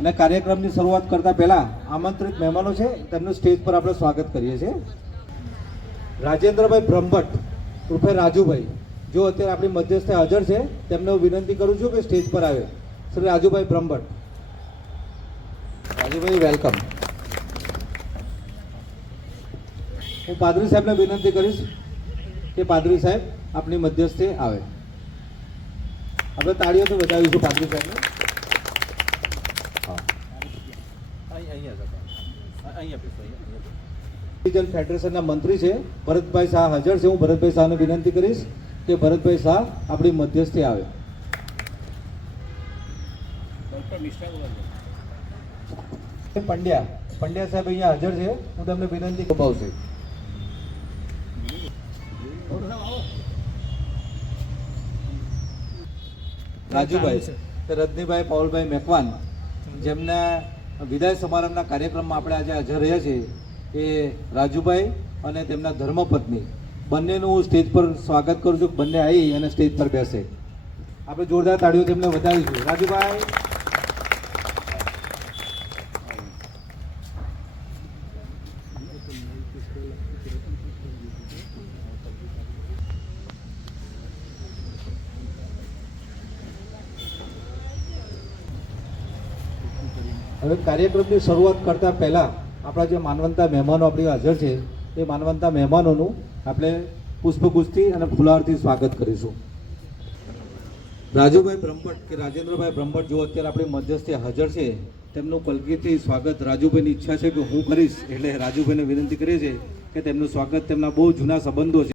અને કાર્યક્રમની શરૂઆત કરતા પહેલા આમંત્રિત મહેમાનો છે તેમનું સ્ટેજ પર આપણે સ્વાગત કરીએ છીએ. રાજેન્દ્રભાઈ બ્રહ્મભટ્ટ ઉર્ફે રાજુભાઈ, જો અત્યારે આપણી મધ્યસ્થે હાજર છે, તેમને હું વિનંતી કરું છું કે સ્ટેજ પર આવે. શ્રી રાજુભાઈ બ્રહ્મભટ્ટ. રાજુભાઈ વેલકમ. હું પાદરી સાહેબને વિનંતી કરીશ કે પાદરી સાહેબ આપણી મધ્યસ્થે આવે. આપણે તાળીઓથી વધાવીશું પાદરી સાહેબને. ફેડરેશનના મંત્રી છે ભરતભાઈ શાહ હાજર છે. હું ભરતભાઈ શાહને વિનંતી કરીશ કે ભરતભાઈ શાહ આપણી મધ્યસ્થે આવે. પંડ્યા સાહેબ અહીંયા હાજર છે. હું તમને વિનંતી કપાવશે. રાજુભાઈ, રજનીભાઈ પાઉલભાઈ મેકવાન, જેમના વિદાય સમારંભના કાર્યક્રમમાં આપણે આજે હાજર રહ્યા છીએ, એ રાજુભાઈ અને તેમના ધર્મપત્ની બંનેનું હું સ્ટેજ પર સ્વાગત કરું છું. બંને આવી અને સ્ટેજ પર બેસે. આપણે જોરદાર તાળીઓ તેમને વધારીશું. રાજુભાઈ. હવે કાર્યક્રમની શરૂઆત કરતા પહેલા આપણા જે માનવંતા મહેમાનો આપણી હાજર છે, એ માનવંતા મહેમાનોનું આપણે પુષ્પગુચ્છથી અને ફુલારથી સ્વાગત કરીશું. રાજુભાઈ બ્રહ્મભટ્ટ કે રાજેન્દ્રભાઈ બ્રહ્મભટ્ટ જો અત્યારે આપણી મધ્યસ્થે હાજર છે, તેમનું પલકીથી સ્વાગત રાજુભાઈની ઈચ્છા છે કે હું કરીશ, એટલે રાજુભાઈને વિનંતી કરીએ છીએ કે તેમનું સ્વાગત તેમના બહુ જૂના સંબંધો છે.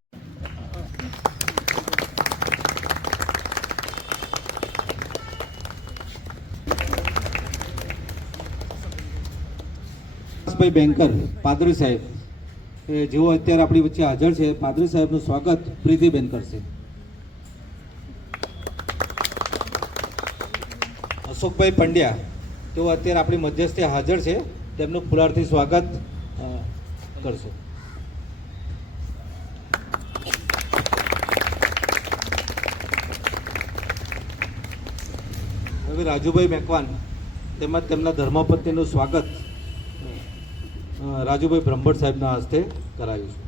બેંકર પાદરી સાહેબ, જેઓ અત્યારે આપણી વચ્ચે હાજર છે, પાદરી સાહેબનું સ્વાગત પ્રીતિબેન કરશે. અશોકભાઈ પંડ્યા, તેઓ અત્યારે આપણી મધ્યસ્થે હાજર છે, તેમનું ફુલારથી સ્વાગત કરશે. હવે રાજુભાઈ મેકવાન તેમજ તેમના ધર્મપત્નીનું સ્વાગત રાજુભાઈ બ્રહ્મભટ્ટ સાહેબના હસ્તે કરાવીશું.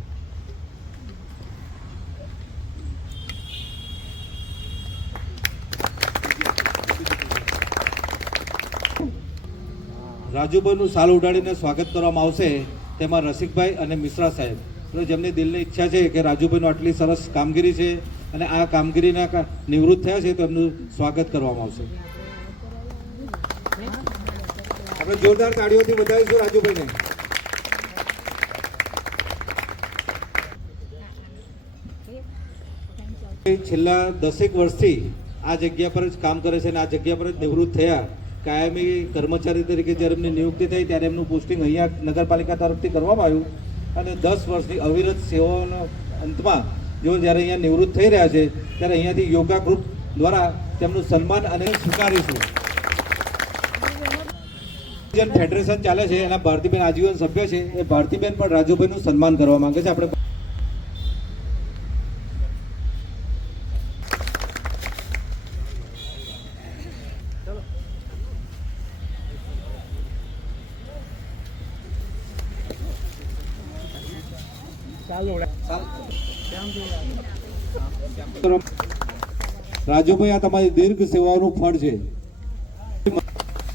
રાજુભાઈનું સાલ ઉડાડીને સ્વાગત કરવામાં આવશે. તેમાં રસિકભાઈ અને મિશ્રા સાહેબ, જેમની દિલની ઈચ્છા છે કે રાજુભાઈનું આટલી સરસ કામગીરી છે અને આ કામગીરીના નિવૃત્ત થયા છે, તો એમનું સ્વાગત કરવામાં આવશે. આપણે જોરદાર તાળીઓથી વધાવીશું રાજુભાઈને. છેલ્લા 10 વર્ષથી આ જગ્યા પર જ કામ કરે છે અને આ જગ્યા પર જ નિવૃત્ત થયા. કાયમી કર્મચારી તરીકે જ્યારે એમની નિયુક્તિ થઈ ત્યારે એમનું પોસ્ટિંગ અહીંયા નગરપાલિકા તરફથી કરવામાં આવ્યું અને 10 વર્ષની અવિરત સેવાઓના અંતમાં જો જ્યારે અહીંયા નિવૃત્ત થઈ રહ્યા છે, ત્યારે અહીંયાથી યોગા ગ્રુપ દ્વારા તેમનું સન્માન અને સ્વીકારીશું. ફેડરેશન ચાલે છે, એના ભારતીબેન આજીવન સભ્ય છે. એ ભારતીબેન પણ રાજુભાઈનું સન્માન કરવા માંગે છે. આપણે રાજુભાઈ, આ તમારી દીર્ઘ સેવાઓનું ફળ છે.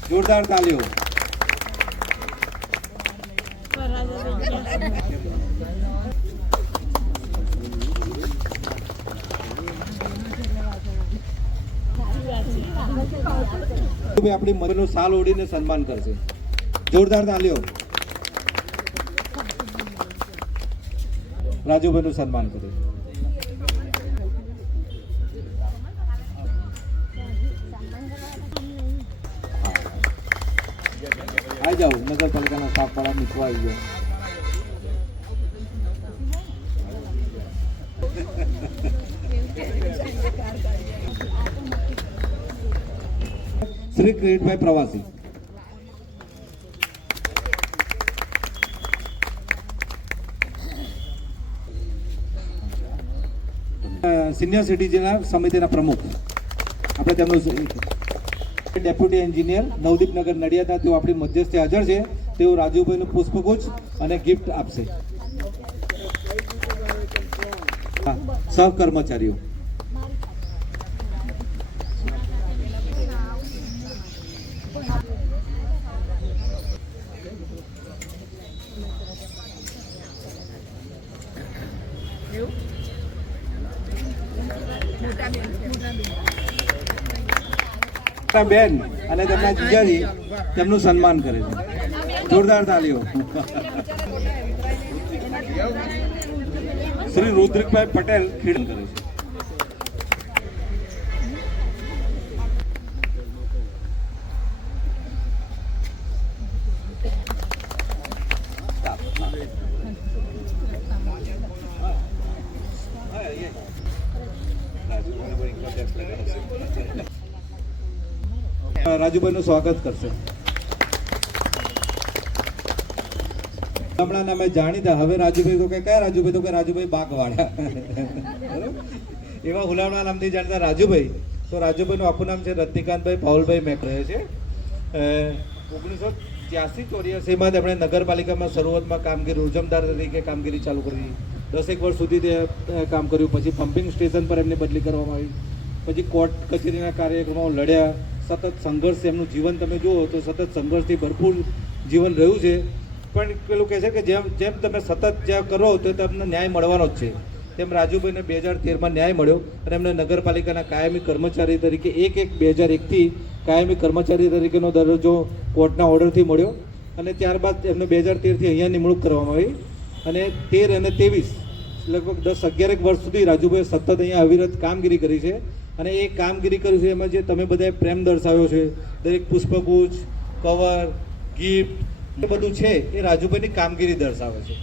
જોરદાર તાળીઓ. આપણી મધ્યનું સાલ ઓઢીને સન્માન કરશે. જોરદાર તાળીઓ. રાજુભાઈનું સન્માન કરે. આવી જાઓ, નગરપાલિકાના સ્ટાફ વાળા મૂકવા આવી ગયો. શ્રી કિરીટભાઈ પ્રવાસી. સિનિયર સિટીઝન સમિતિના પ્રમુખ આપણે તેમનું ડેપ્યુટી એન્જિનિયર નવદીપનગર નડિયાદના તેઓ આપણી મધ્યસ્થી હાજર છે. તેઓ રાજુભાઈનું પુષ્પગુચ્છ અને ગિફ્ટ આપશે. સહકર્મચારીઓ બેન અને તેમના જીજાજી તેમનું સન્માન કરે છે. જોરદાર તાલીઓ. શ્રી રુદ્રિકભાઈ પટેલ ખીણ કરે છે. રાજુભાઈનું સ્વાગત કરશે. હમણાં અમે જાણીતા હવે રાજુભાઈ તો કે કયા રાજુભાઈ તો કે રાજુભાઈ બાગવાડા એવા હુલામણા નામથી જાણતા રાજુભાઈ. તો રાજુભાઈનું આખું નામ છે રત્નિકાંતભાઈ પાઉલભાઈ મેક રહે છે. 1983-84માં તેમણે નગરપાલિકામાં શરૂઆતમાં કામગીરી રોજમદાર તરીકે કામગીરી ચાલુ કરી. 10 વર્ષ સુધી તે કામ કર્યું. પછી પમ્પિંગ સ્ટેશન પર એમની બદલી કરવામાં આવી. પછી કોર્ટ કચેરીના કાર્યક્રમો લડ્યા. સતત સંઘર્ષ, એમનું જીવન તમે જુઓ તો સતત સંઘર્ષથી ભરપૂર જીવન રહ્યું છે. પણ પેલું કહે છે કે જેમ જેમ તમે સતત જ્યાં કરો તો તમને ન્યાય મળવાનો જ છે. તેમ રાજુભાઈને 2013માં ન્યાય મળ્યો અને એમને નગરપાલિકાના કાયમી કર્મચારી તરીકે 1/1/2001થી કાયમી કર્મચારી તરીકેનો દરજ્જો કોર્ટના ઓર્ડરથી મળ્યો. અને ત્યારબાદ એમને 2013થી અહીંયા નિમણૂક કરવામાં આવી. અને 13 અને 23 લગભગ 10-11 વર્ષ સુધી રાજુભાઈએ સતત અહીંયા અવિરત કામગીરી કરી છે. અને એ કામગીરી કરી છે એમાં જે તમે બધાએ પ્રેમ દર્શાવ્યો છે, દરેક પુષ્પગુચ્છ, કવર, ગિફ્ટ એ બધું છે એ રાજુભાઈની કામગીરી દર્શાવે છે.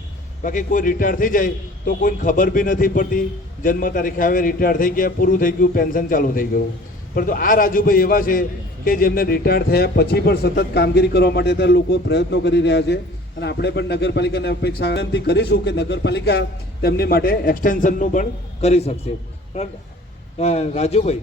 બાકી કોઈ રિટાયર થઈ જાય તો કોઈને ખબર બી નથી પડતી. જન્મ તારીખે આવે, રિટાયર થઈ ગયા, પૂરું થઈ ગયું, પેન્શન ચાલુ થઈ ગયું. પરંતુ આ રાજુભાઈ એવા છે કે જેમને રિટાયર થયા પછી પણ સતત કામગીરી કરવા માટે ત્યાં લોકો પ્રયત્નો કરી રહ્યા છે. અને આપણે પણ નગરપાલિકાને અપેક્ષા વિનંતી કરીશું કે નગરપાલિકા તેમની માટે એક્સટેન્શનનું પણ કરી શકશે. પણ રાજુભાઈ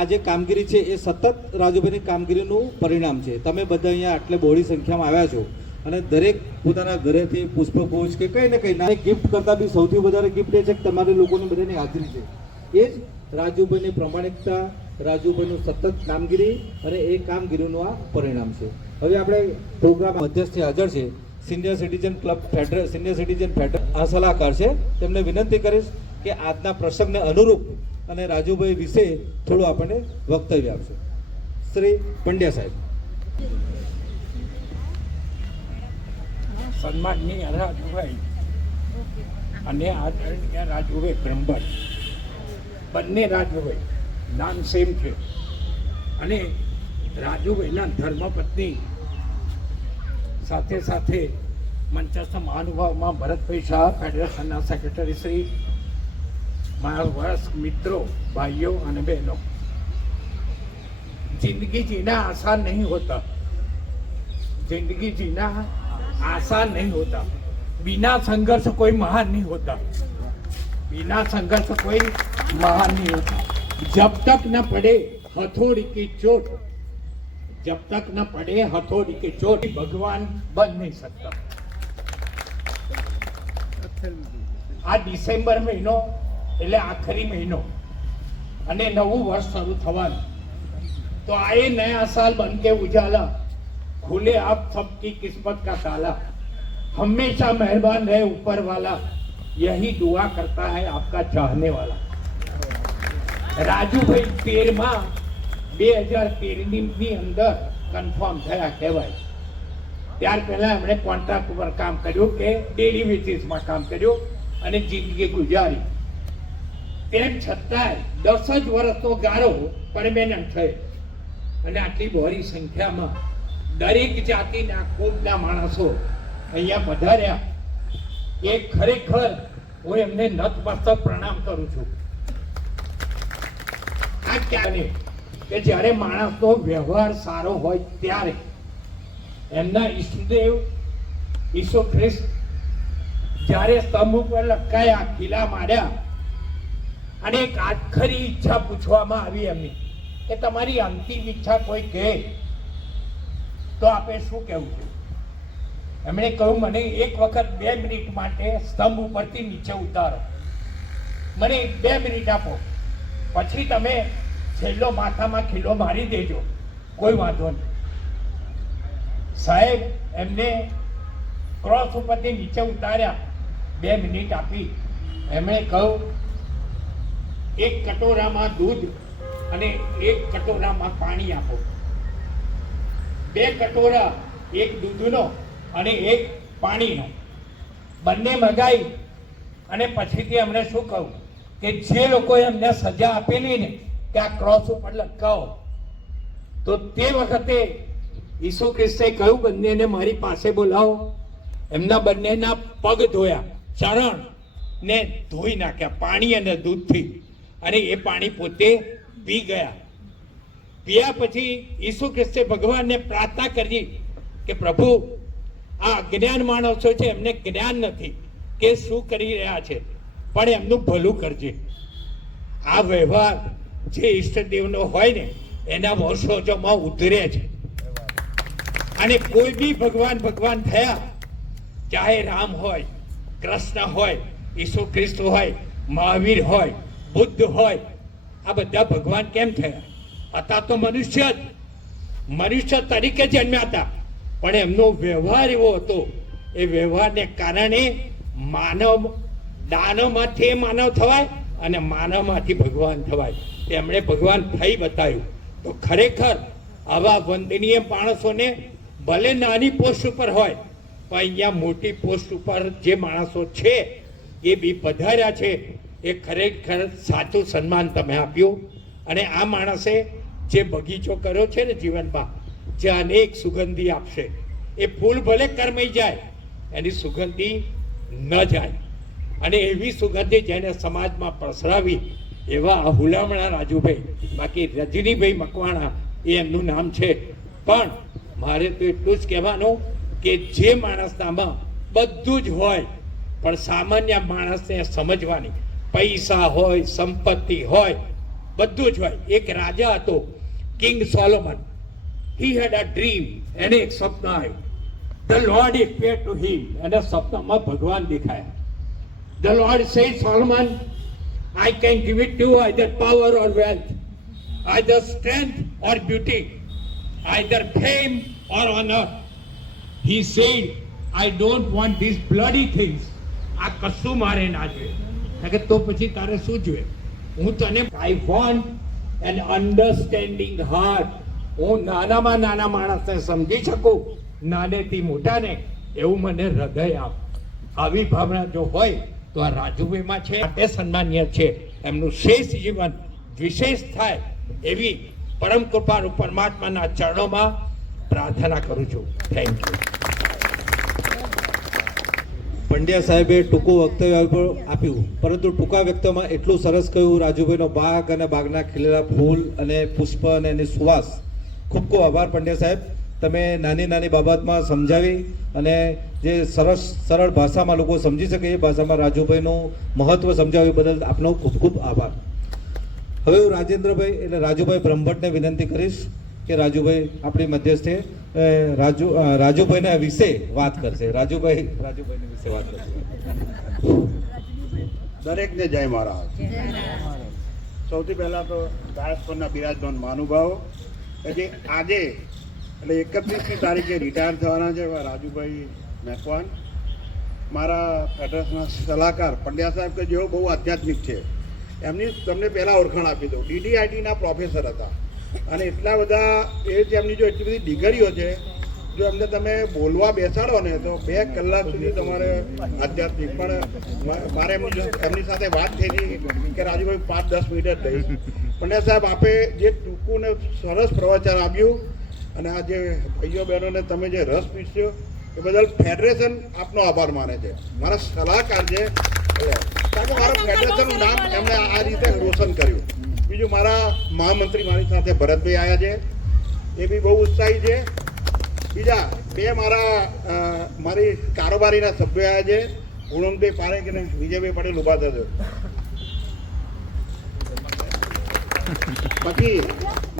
આ જે કામગીરી છે એ સતત રાજુભાઈની કામગીરીનું પરિણામ છે. તમે બધા અહીંયા આટલે બહોળી સંખ્યામાં આવ્યા છો અને દરેક પોતાના ઘરેથી પુષ્પગુચ્છ કે કંઈ ને કંઈ ના ગિફ્ટ કરતાં બી સૌથી વધારે ગિફ્ટ એ છે કે તમારી લોકોની બધાની હાજરી છે. એ જ રાજુભાઈની પ્રામાણિકતા, રાજુભાઈનું સતત કામગીરી અને એ કામગીરીનું આ પરિણામ છે. હવે આપણે પ્રોગ્રામ મધ્યસ્થી હાજર છે senior citizen club federal, senior citizen federal આ સલાહકાર છે. તેમને વિનંતી કરીશ કે આજના પ્રસંગને અનુરૂપ અને રાજુભાઈ વિશે થોડું આપણને વક્તવ્ય આપશે. શ્રી પંડ્યા સાહેબ. સન્માનનીય રાજુભાઈ અને આદરણીય રાજુભાઈ બ્રહ્મભટ્ટ, બંને રાજુભાઈ નામ સેમ છે. અને રાજુભાઈના ધર્મપત્ની સાથે સાથે મંચસ્થ મહાનુભાવમાં ભરતભાઈ શાહ, ફેડરેશનના સેક્રેટરી શ્રી, મારા વર્ષ મિત્રો, ભાઈઓ અને બહેનો, जिंदगी जीना आसान नहीं होता, जिंदगी जीना आसान नहीं होता. बिना संघर्ष कोई महान नहीं होता, बिना संघर्ष कोई महान नहीं होता. जब तक न पड़े हथौड़ी की चोट, जब तक न पड़े हथौड़ी की चोट, भगवान बन नहीं सकता. આ ડિસેમ્બર મહિનો એટલે આખરી મહિનો અને નવું વર્ષ શરૂ થવાનું. तो आए नया साल बन के उजाला, खुले आप सबकी किस्मत का ताला. हमेशा मेहरबान रहे ऊपर वाला, यही दुआ करता है आपका चाहने वाला. રાજુભાઈ 13માં 2013ની અંદર કન્ફર્મ થયા કહેવાય. ત્યાર પહેલા એમણે કોન્ટ્રાક્ટ ઉપર કામ કર્યું કે ડેલી બેસિસમાં કામ કર્યું અને જિંદગી ગુજારી. તેમ છતાંય 10 જ વર્ષનો ગાળો પરમેનન્ટ થયો. અને આટલી બહોળી સંખ્યામાં દરેક જાતિના કોમના માણસો અહીંયા પધાર્યા. એ ખરેખર હું એમને નતમસ્તક પ્રણામ કરું છું. આ ક્યારે કે જ્યારે માણસનો વ્યવહાર સારો હોય ત્યારે એમના ઈષ્ટદેવ ઈસુ ખ્રિસ્ત જ્યારે સ્તંભ ઉપર લટકાયા, ખીલા માર્યા અને એક આખરી ઈચ્છા પૂછવામાં આવી એમની કે તમારી અંતિમ ઈચ્છા કોઈ કહે તો આપે શું કહેવું છે? એમણે કહ્યું, મને એક વખત 2 મિનિટ માટે સ્તંભ ઉપરથી નીચે ઉતારો, મને 2 મિનિટ આપો, પછી તમે છેલ્લો માથામાં ખીલો મારી દેજો, કોઈ વાંધો નહીં. સાહેબ એમને ક્રોસ ઉપરથી નીચે ઉતાર્યા, 2 મિનિટ આપી. એમણે કહ્યું, એક કટોરામાં દૂધ અને એક કટોરામાં પાણી આપો. 2 કટોરા, એક દૂધનો અને એક પાણીનો, બંને મગાઈ. અને પછીથી એમણે શું કહ્યું કે જે લોકોએ એમને સજા આપેલી ને કે આ ક્રોસ ઉપર લટકાવો, તો તે વખતે ઈસુ ખ્રિસ્તે કહ્યું, બંનેને મારી પાસે બોલાવો. એમના બંનેના પગ ધોયા, ચરણ ને ધોઈ નાખ્યા પાણી અને દૂધથી, અને એ પાણી પોતે પી ગયા. પીયા પછી ઈસુ ખ્રિસ્તે ભગવાનને પ્રાર્થના કરી કે પ્રભુ, આ અજ્ઞાન માણસો છે, એમને જ્ઞાન નથી કે શું કરી રહ્યા છે, પણ એમનું ભલું કરજે. આ વ્યવહાર જે ઈષ્ટદેવનો હોય ને એના વંશોજોમાં ઉતરે છે. અને કોઈ બી ભગવાન ભગવાન થયા, ચાહે રામ હોય, કૃષ્ણ હોય, ઈસુ ખ્રિસ્ત હોય, મહાવીર હોય, બુદ્ધ હોય, આ બધા ભગવાન કેમ થયા? હતા તો મનુષ્ય જ, મનુષ્ય તરીકે જન્મ્યા હતા, પણ એમનો વ્યવહાર એવો હતો. એ વ્યવહારને કારણે માનવ, દાનવમાંથી માનવ થવાય અને માનવમાંથી ભગવાન થવાય. તેમણે ભગવાન થઈ બતાવ્યું. તો ખરેખર આવા વંદનીય માણસોને ભલે નાની પોસ્ટ ઉપર હોય, પણ અહીંયા મોટી પોસ્ટ ઉપર જે માણસો છે એ બી પધાર્યા છે. એ ખરેખર સાચું સન્માન તમે આપ્યું. અને આ માણસે જે બગીચો કર્યો છે ને જીવનમાં, જે અનેક સુગંધી આપશે, એ ફૂલ ભલે કરમાઈ જાય, એની સુગંધી ન જાય. અને એવી સુગંધી જેને સમાજમાં પ્રસરાવી, એવા આ હુલામણા રાજુભાઈ, બાકી રજનીભાઈ મકવાણા એ એમનું નામ છે. પણ મારે તો એટલું જ કહેવાનું કે જે માણસનામાં બધું જ હોય, પણ સામાન્ય માણસને સમજવાની, પૈસા હોય, સંપત્તિ હોય, બધું જ હોય. એક રાજા હતો, king Solomon. He had a dream. એને એક સ્વપ્ન આવ્યું. The lord appeared to him. એને સ્વપ્નમાં ભગવાન દેખાયા. The Lord said, Solomon, I can give it to you either power or wealth, either strength or beauty, either fame or honor. He said, I don't want these bloody things. આ કશું મારે ના જોઈએ. તો પછી તારે શું જોઈએ? હું તને I want an understanding heart. હું નાનામાં નાના માણસને સમજી શકું, નાનેથી મોટાને, એવું મને હૃદય આપ. આવી ભાવના જો હોય તો આ રાજુભાઈમાં છે. માટે સન્માનીય છે. એમનું શેષ જીવન વિશેષ થાય એવી પરમ કૃપાળુ પરમાત્માના ચરણોમાં પ્રાર્થના કરું છું. Thank you. પંડ્યા સાહેબે ટૂંકું વક્તવ્ય આપ્યું, પરંતુ ટૂંકા વક્તવ્યમાં એટલું સરસ કહ્યું. રાજુભાઈનો બાગ અને બાગના ખીલેલા ફૂલ અને પુષ્પ અને એની સુવાસ. ખૂબ ખૂબ આભાર પંડ્યા સાહેબ. તમે નાની નાની બાબતમાં સમજાવી અને જે સરળ ભાષામાં લોકો સમજી શકે એ ભાષામાં રાજુભાઈનું મહત્વ સમજાવ્યું બદલ આપનો ખૂબ ખૂબ આભાર. હવે હું રાજેન્દ્રભાઈ એટલે રાજુભાઈ બ્રહ્મભટ્ટને વિનંતી કરીશ કે રાજુભાઈ આપણી મધ્યસ્થે રાજુભાઈના વિશે વાત કરશે. રાજુભાઈના વિશે વાત કરશે. દરેકને જય મહારાજ. સૌથી પહેલા તો ગાયકવાડના બિરાજમાન મહાનુભાવો, પછી આજે એટલે 31મી તારીખે રિટાયર થવાના છે રાજુભાઈ મેકવાન, મારા ફેડરેશનના સલાહકાર પંડ્યા સાહેબ, કે જેઓ બહુ આધ્યાત્મિક છે. એમની તમને પહેલાં ઓળખાણ આપી દઉં. DDITના પ્રોફેસર હતા અને એટલા બધા એ એમની જો એટલી બધી ડિગ્રીઓ છે, જો એમને તમે બોલવા બેસાડો ને તો 2 કલાક સુધી તમારે આધ્યાત્મિક. પણ મારે એમની સાથે વાત થઈ હતી કે રાજુભાઈ 5-10 મિનિટ જ લઈશ. પંડ્યા સાહેબ, આપે જે ટૂંકું ને સરસ પ્રવચન આપ્યું અને આ જે ભાઈઓ બહેનોને તમે જે રસ પીસ્યો એ બદલ ફેડરેશન આપનો આભાર માને છે. મારા સલાહકાર છે, કારણ કે મારા ફેડરેશનનું નામ એમણે આ રીતે રોશન કર્યું. બીજું મારા મહામંત્રી મારી સાથે ભરતભાઈ આવ્યા છે, એ બી બહુ ઉત્સાહી છે. બીજા 2 મારી કારોબારીના સભ્યો આવ્યા છે, પૂનમભાઈ પારેખ અને વિજયભાઈ પટેલ ઉભા થશે. પછી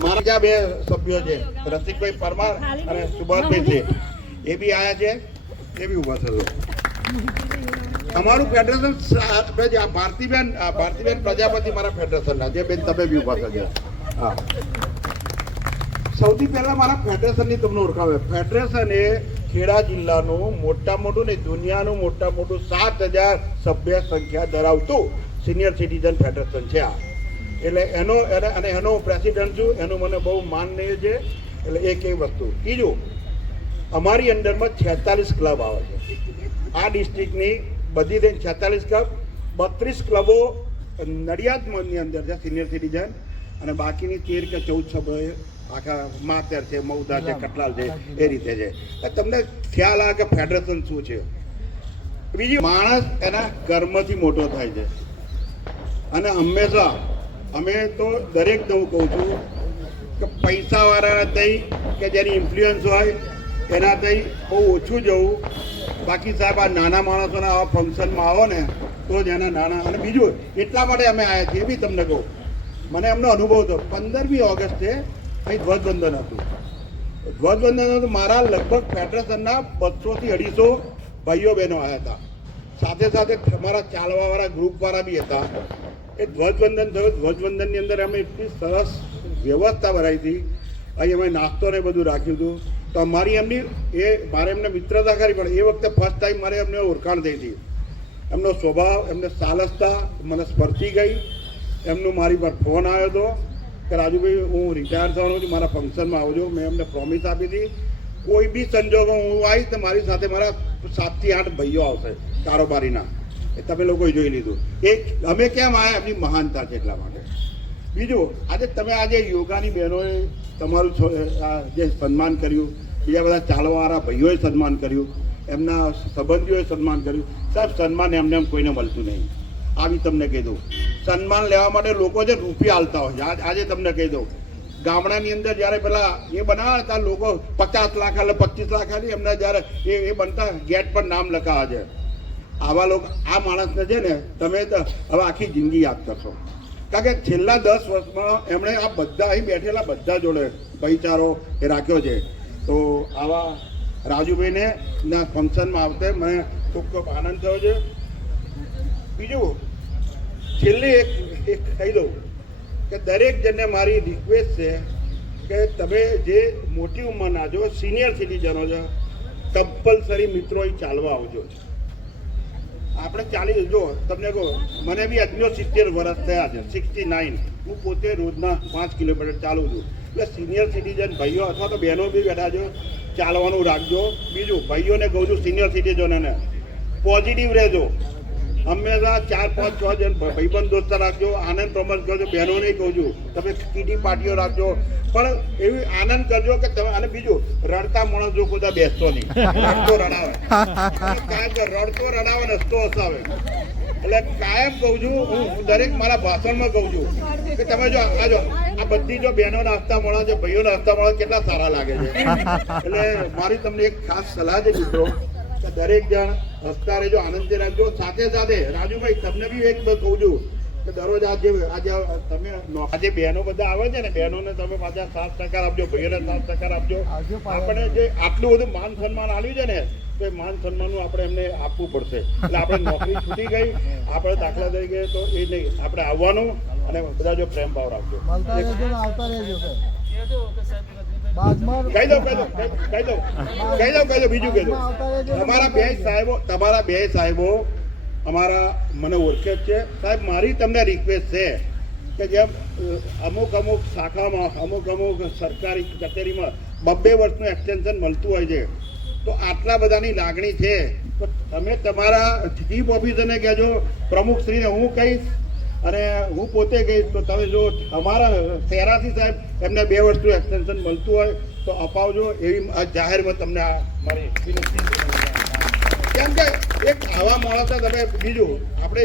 મારા જ્યાં બે સભ્યો છે, રસિકભાઈ પરમાર અને સુભાષભાઈ છે, એ બી આયા છે, એ બી ઉભા થશે. અમારું ફેડરેશન ભારતીબેન પ્રજાપતિ મારા ફેડરેશનના જે બેન તમે બી ઉભા થશે. હા, સૌથી પહેલા મારા ફેડરેશનની તમને ઓળખાવે. ફેડરેશન એ ખેડા જિલ્લાનું મોટા મોટું ને દુનિયાનું મોટા મોટું 7,000 સભ્ય સંખ્યા ધરાવતું સિનિયર સિટીઝન ફેડરેશન છે આ. એટલે એનો હું પ્રેસિડેન્ટ છું, એનું મને બહુ માનનીય છે. એટલે એક એ વસ્તુ. બીજું, અમારી અંડરમાં 46 ક્લબ આવે છે. આ ડિસ્ટ્રિક્ટની બધી થઈને 46 ક્લબ, 32 ક્લબો નડિયાદની અંદર છે સિનિયર સિટીઝન, અને બાકીની 13 કે 14 સભ્યો આખા માતર છે, મૌદા છે, કટલાલ છે, એ રીતે છે. તમને ખ્યાલ આવે કે ફેડરેશન શું છે. બીજી, માણસ એના કર્મથી મોટો થાય છે. અને હંમેશા અમે તો દરેક હું કહું છું કે પૈસાવાળાના થઈ કે જેની ઇન્ફ્લુઅન્સ હોય એના થઈ બહુ ઓછું જવું. બાકી સાહેબ આ નાના માણસોના આવા ફંક્શનમાં આવો ને તો જ એના નાના. અને બીજું એટલા માટે અમે આવ્યા છીએ, એ બી તમને કહું, મને એમનો અનુભવ હતો. 15મી ઓગસ્ટે અહીં ધ્વજવંદન હતું. મારા લગભગ ફેડરેશનના 200 થી 250 ભાઈઓ બહેનો આવ્યા હતા. સાથે સાથે અમારા ચાલવાવાળા ગ્રુપવાળા બી હતા. એ ધ્વજવંદન થયું. ધ્વજવંદનની અંદર અમે એટલી સરસ વ્યવસ્થા બનાવી હતી. અહીં અમે નાસ્તો ને બધું રાખ્યું હતું. તો મારે એમને મિત્રતા કરી, પણ એ વખતે ફર્સ્ટ ટાઈમ મારે એમને ઓળખાણ થઈ હતી. એમનો સ્વભાવ, એમને સાલસતા મને સ્પર્શી ગઈ. એમનો મારી પર ફોન આવ્યો હતો કે રાજુભાઈ હું રિટાયર થવાનો છું, મારા ફંક્શનમાં આવજો. મેં એમને પ્રોમિસ આપી હતી કોઈ બી સંજોગો હું આવીશ તો મારી સાથે મારા 7 થી 8 ભાઈઓ આવશે કારોબારીના. એ તમે લોકોએ જોઈ લીધું. અમે કેમ આવ્યા, એમની મહાનતા છે એટલા માટે. બીજું, તમે આજે યોગાની બહેનોએ તમારું જે સન્માન કર્યું, બીજા બધા ચાલવાવાળા ભાઈઓએ સન્માન કર્યું, એમના સંબંધીઓએ સન્માન કર્યું. સાહેબ, સન્માન એમને એમ કોઈને મળતું નહીં. આવી તમને કહી દઉં, સન્માન લેવા માટે લોકો જે રૂપિયા આલતા હોય છે. આજે તમને કહી દઉં, ગામડાની અંદર જ્યારે પેલા એ બનાવે ત્યારે લોકો 50 લાખ એટલે 25 લાખ આલી એમના જ્યારે એ બનતા ગેટ પર નામ લખાવે છે. આવા લોકો, આ માણસને છે ને તમે હવે આખી જિંદગી યાદ કરશો. કારણ કે છેલ્લા 10 વર્ષમાં એમણે આ બધા અહીં બેઠેલા બધા જોડે ભાઈચારો એ રાખ્યો છે. તો આવા રાજુભાઈને ના ફંક્શનમાં આવતે મને ખૂબ ખૂબ આનંદ થયો છે. બીજું, છેલ્લે એક કહી દઉં કે દરેક જણને મારી રિક્વેસ્ટ છે કે તમે જે મોટી ઉંમરના છો, સિનિયર સિટીઝનો છો, કમ્પલસરી મિત્રો અહીં ચાલવા આવજો. આપણે ચાલી જો તમને કહો, મને બી આજનો 70 વર્ષ થયા છે, 69. હું પોતે રોજના 5 કિલોમીટર ચાલું છું. એટલે સિનિયર સિટીઝન ભાઈઓ અથવા તો બહેનો બી બેઠા છો, ચાલવાનું રાખજો. બીજું, ભાઈઓને કહું છું, સિનિયર સિટીઝનોને પોઝિટિવ રહેજો. હંમેશા 4, 5, 6 જણ ભાઈબંધ દોસ્ત રાખજો. આનંદ પ્રમોટ કરજો. બહેનોને કહું છું તમે કીટી પાર્ટીઓ રાખજો, પણ એવી આનંદ કરજો કે તમે. અને બીજું, રડતા માણસ જો બધા બેસતો નહીં, રડતો રડાવે. કારણ કે રડતો રડાવે ને હસતો હસાવે. એટલે કાયમ કહું છું, હું દરેક મારા ભાષણમાં કહું છું કે તમે જો આ બધી જો બહેનોના હસતા માણસ છે, ભાઈઓના હસતા માણસ કેટલા સારા લાગે છે. એટલે મારી તમને એક ખાસ સલાહ છે મિત્રો કે દરેક જણ હસતા રહેજો, આનંદથી રાખજો. સાથે સાથે રાજુભાઈ તમને બી એક કહું છું કે દરરોજ આજે બહેનો બધા આવે છે ને, બહેનોને તમે પાછા 7% આપજો, ભાઈઓને 7% આપજો. આપણે જે આટલું બધું માન સન્માન આપ્યું છે ને, તો એ માન સન્માનનું આપણે એમને આપવું પડશે. એટલે આપણે નોકરી છૂટી ગઈ, આપણે દાખલા તરીકે તો એ નહીં, આપણે આવવાનું અને બધા જો પ્રેમ ભાવ રાખજો. બીજું કહી દો, તમારા બે સાહેબો અમારા મને ઓળખે જ છે. સાહેબ, મારી તમને રિક્વેસ્ટ છે કે જેમ અમુક શાખામાં, અમુક સરકારી કચેરીમાં 2 વર્ષનું એક્સટેન્શન મળતું હોય છે, તો આટલા બધાની લાગણી છે તો તમે તમારા ચીફ ઓફિસરને કહેજો, પ્રમુખશ્રીને હું કહીશ અને હું પોતે કહીશ. તો તમે જો અમારા શહેરાથી સાહેબ એમને 2 વર્ષનું એક્સટેન્શન મળતું હોય તો અપાવજો. એવી જાહેરમાં તમને આ મારી વિનંતી. કેમ કે એક આવા માણસો તમે, બીજું આપણે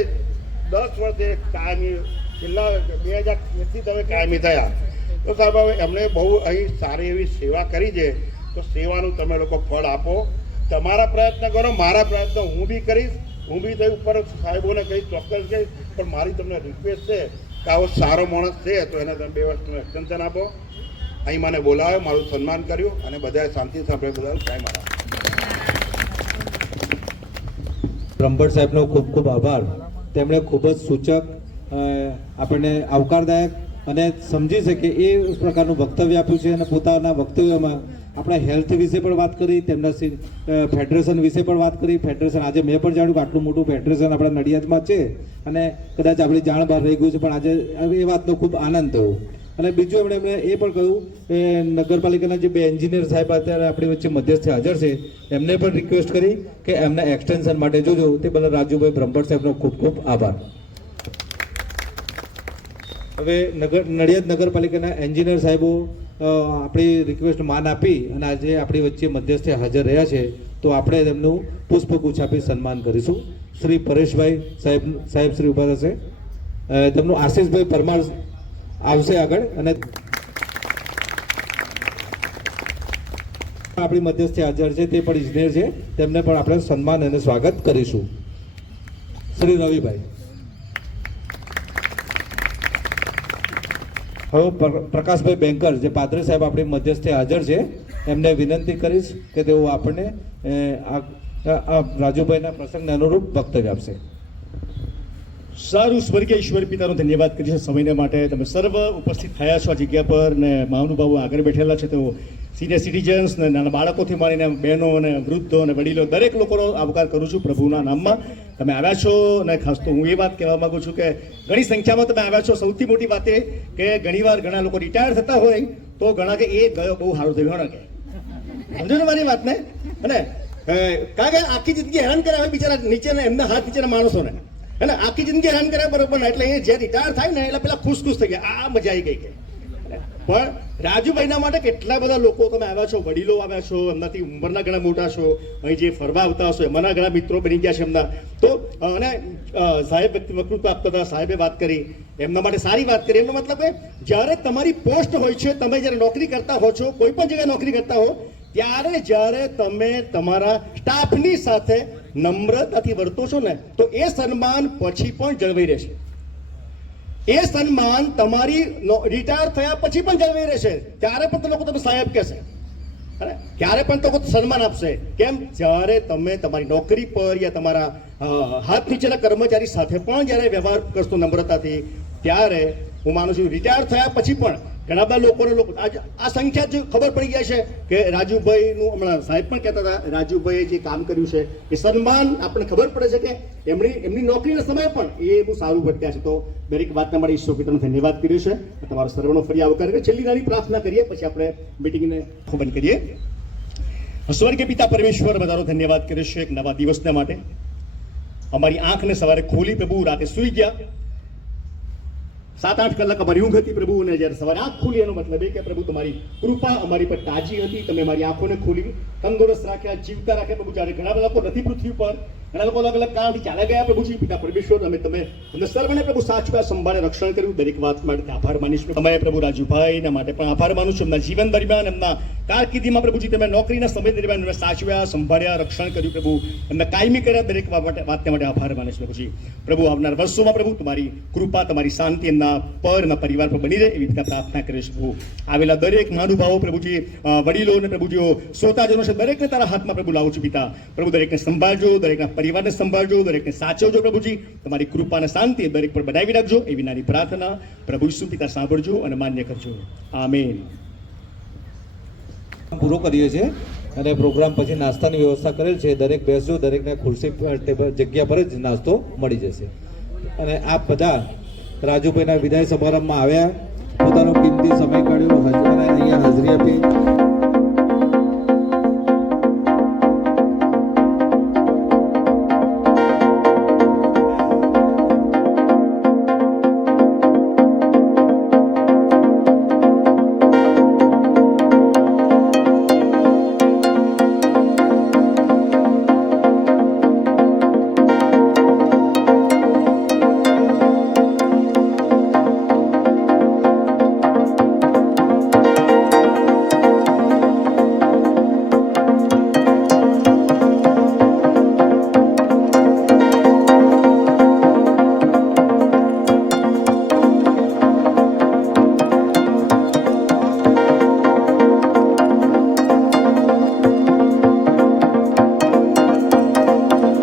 10 વર્ષે કાયમી, છેલ્લા 2013થી તમે કાયમી થયા, તો સાહેબ હવે એમણે બહુ અહીં સારી એવી સેવા કરી છે. તો સેવાનું તમે લોકો ફળ આપો. તમારા પ્રયત્ન કરો, મારા પ્રયત્ન હું બી કરીશ. હું બી તો ઉપર સાહેબોને કહીશ, ચોક્કસ કહીશ. પણ મારી તમને રિક્વેસ્ટ છે કે આવો સારો માણસ છે તો એને તમે 2 વર્ષનું એક્સટેન્શન આપો. અહીં મને બોલાવ્યો, મારું સન્માન કર્યું અને બધાએ શાંતિ સાંભળે બોલાવ્યું. જય મારા. બ્રહ્મભટ્ટ સાહેબનો ખૂબ ખૂબ આભાર. તેમણે ખૂબ જ સૂચક, આપણને આવકારદાયક અને સમજી શકે એ પ્રકારનું વક્તવ્ય આપ્યું છે અને પોતાના વક્તવ્યમાં આપણે હેલ્થ વિશે પણ વાત કરી, તેમના ફેડરેશન વિશે પણ વાત કરી. ફેડરેશન આજે મેં પણ જાણ્યું કે આટલું મોટું ફેડરેશન આપણા નડિયાદમાં છે અને કદાચ આપણી જાણ બહાર રહી ગયું છે, પણ આજે એ વાતનો ખૂબ આનંદ થયો. અને બીજું એમણે એ પણ કહ્યું કે નગરપાલિકાના જે 2 એન્જિનિયર સાહેબ અત્યારે આપણી વચ્ચે મધ્યસ્થી હાજર છે, એમને પણ રિક્વેસ્ટ કરી કે એમના એક્સટેન્શન માટે જોજો. તે બદલ રાજુભાઈ બ્રહ્મભટ્ટ સાહેબનો ખૂબ ખૂબ આભાર. હવે નડિયાદ નગરપાલિકાના એન્જિનિયર સાહેબો આપણી રિક્વેસ્ટ માન આપી અને આજે આપણી વચ્ચે મધ્યસ્થી હાજર રહ્યા છે, તો આપણે તેમનું પુષ્પગુચ્છ આપી સન્માન કરીશું. શ્રી પરેશભાઈ સાહેબ શ્રી ઉભા થશે. તેમનું આશીષભાઈ પરમાર આવશે આગળ અને આપણી મધ્યસ્થી હાજર છે તે પણ ઇજનેર છે, તેમને પણ આપણે સન્માન અને સ્વાગત કરીશું. શ્રી રવિભાઈ. હવે પ્રકાશભાઈ બેંકર જે પાદરી સાહેબ આપણી મધ્યસ્થી હાજર છે, એમને વિનંતી કરીશ કે તેઓ આપણને રાજુભાઈના પ્રસંગને અનુરૂપ વક્તવ્ય આપશે. સારું, સ્વર્ગીય ઈશ્વર પિતાનો ધન્યવાદ કરીશું સમયને માટે. તમે સર્વ ઉપસ્થિત થયા છો આ જગ્યા પર ને મહાનુભાવો આગળ બેઠેલા છે, તેઓ સિનિયર સિટીઝન્સ ને નાના બાળકોથી માંડીને બહેનો અને વૃદ્ધો અને વડીલો દરેક લોકોનો આવકાર કરું છું પ્રભુના નામમાં. તમે આવ્યા છો અને ખાસ તો હું એ વાત કહેવા માંગુ છું કે ઘણી સંખ્યામાં તમે આવ્યા છો. સૌથી મોટી વાત એ કે ઘણીવાર ઘણા લોકો રિટાયર થતા હોય તો ઘણા કે એ ગયો બહુ સારું થયું કે સમજો ને મારી વાતને. અને કારણ કે આખી જિંદગી હેરાન કર્યા હોય બિચારા નીચેના એમના હાથ નીચેના માણસોને, અને આખી જિંદગી હેરાન કર્યા બરોબર ને, એટલે એ જે રિટાયર થાય ને એટલે પેલા ખુશ થઈ ગયા, આ મજા આવી ગઈ કે. પણ રાજુભાઈના માટે કેટલા બધા લોકો તમે આવ્યા છો, વડીલો આવ્યા છો, એમનાથી ઉંમરના ઘણા મોટા છો, અહીં જે ફરવા આવતા હશો એમાંના ઘણા મિત્રો બની ગયા છે એમના. તો અને સાહેબ વક્તૃત્વ આપતા હતા, સાહેબે વાત કરી, એમના માટે સારી વાત કરી. એમનો મતલબ કે જ્યારે તમારી પોસ્ટ હોય છે, તમે જ્યારે નોકરી કરતા હો છો, કોઈ પણ જગ્યાએ નોકરી કરતા હો, ત્યારે જ્યારે તમે તમારા સ્ટાફની સાથે નમ્રતાથી વર્તો છો ને, તો એ સન્માન પછી પણ જળવાઈ રહેશે. એ સન્માન તમારી રિટાયર થયા પછી પણ જળવાઈ રહેશે. ત્યારે પણ તે લોકો તમે સાહેબ કહેશે, ક્યારે પણ તો સન્માન આપશે. કેમ? જ્યારે તમે તમારી નોકરી પર યા તમારા હાથ નીચેના કર્મચારી સાથે પણ જ્યારે વ્યવહાર કરશો નમ્રતાથી, ત્યારે હું માનું છું રિટાયર થયા પછી પણ ઘણા બધા લોકોને આ સંખ્યા જ ખબર પડી ગયા છે કે રાજુભાઈનું, હમણાં સાહેબ પણ કહેતા હતા, રાજુભાઈએ જે કામ કર્યું છે એ સન્માન આપણને ખબર પડે છે કે એમની નોકરીના સમયે પણ એ બહુ સારું ભટક્યા છે. તો દરેક વાતના માટે ઈશ્વર પિતાનો ધન્યવાદ કર્યો છે. તમારો સર્વનો ફરી આવકાર કરીએ. છેલ્લી નાની પ્રાર્થના કરીએ, પછી આપણે મીટિંગને બંધ કરીએ. સ્વર્ગીય પિતા પરમેશ્વર, બધાનો ધન્યવાદ કર્યો છે એક નવા દિવસના માટે. અમારી આંખને સવારે ખોલી પ્રભુ, રાતે સૂઈ ગયા, 7-8 કલાક અમારી ઊંઘ હતી પ્રભુ, અને જ્યારે સવારે આંખ ખુલી એનો મતલબ એ કે પ્રભુ તમારી કૃપા અમારી પર તાજી હતી. તમે મારી આંખોને ખોલી, તંદુરસ્ત રાખ્યા, જીવતા રાખ્યા પ્રભુ. જ્યારે ઘણા બધા લોકો નથી પૃથ્વી પર, ઘણા લોકો અલગ અલગ કારણથી ચાલ્યા ગયા પ્રભુજી. પિતા પરમેશ્વર, તમે સર્વને પ્રભુ સાચવ્યા, સંભાળે, રક્ષણ કર્યું. દરેક વાત માટે આભાર માનીશ. તમે પ્રભુ રાજુભાઈના માટે પણ આભાર માનું છું. એમના જીવન દરમિયાન, એમના કારકિર્દીમાં પ્રભુજી તમે નોકરીના સમય દરમિયાન એમને સાચવ્યા, સંભાળ્યા, રક્ષણ કર્યું પ્રભુ. એમને કાયમી કર્યા. દરેક વાતને માટે આભાર માનીશ પ્રભુજી. પ્રભુ આવનાર વર્ષોમાં પ્રભુ તમારી કૃપા, તમારી શાંતિ એમના પર, એમના પરિવાર પર બની રહે એવી રીતે પ્રાર્થના કરીશ પ્રભુ. આવેલા દરેક મહાનુભાવો પ્રભુજી, વડીલો અને પ્રભુજીઓ, શ્રોતાજનો છે, દરેકને તારા હાથમાં પ્રભુ લાવું છું પિતા. પ્રભુ દરેકને સંભાળજો, દરેકના પરિવારને સંભાળજો, દરેકને સાચવજો પ્રભુજી. તમારી કૃપા અને શાંતિ દરેક પર બનાવી રાખજો એવી નાની પ્રાર્થના પ્રભુ ઈસુ પિતા સાંભળજો અને માન્ય કરજો. આમેન. પૂરો કરીએ છીએ અને પ્રોગ્રામ પછી નાસ્તાની વ્યવસ્થા કરેલ છે. દરેક બેસજો, દરેકને ખુરશી જગ્યા પર જ નાસ્તો મળી જશે. અને આપ બધા રાજુભાઈના વિદાય સમારંભમાં આવ્યા, પોતાનો કિંમતી સમય કાઢ્યો, અહીંયા હાજરી આપી.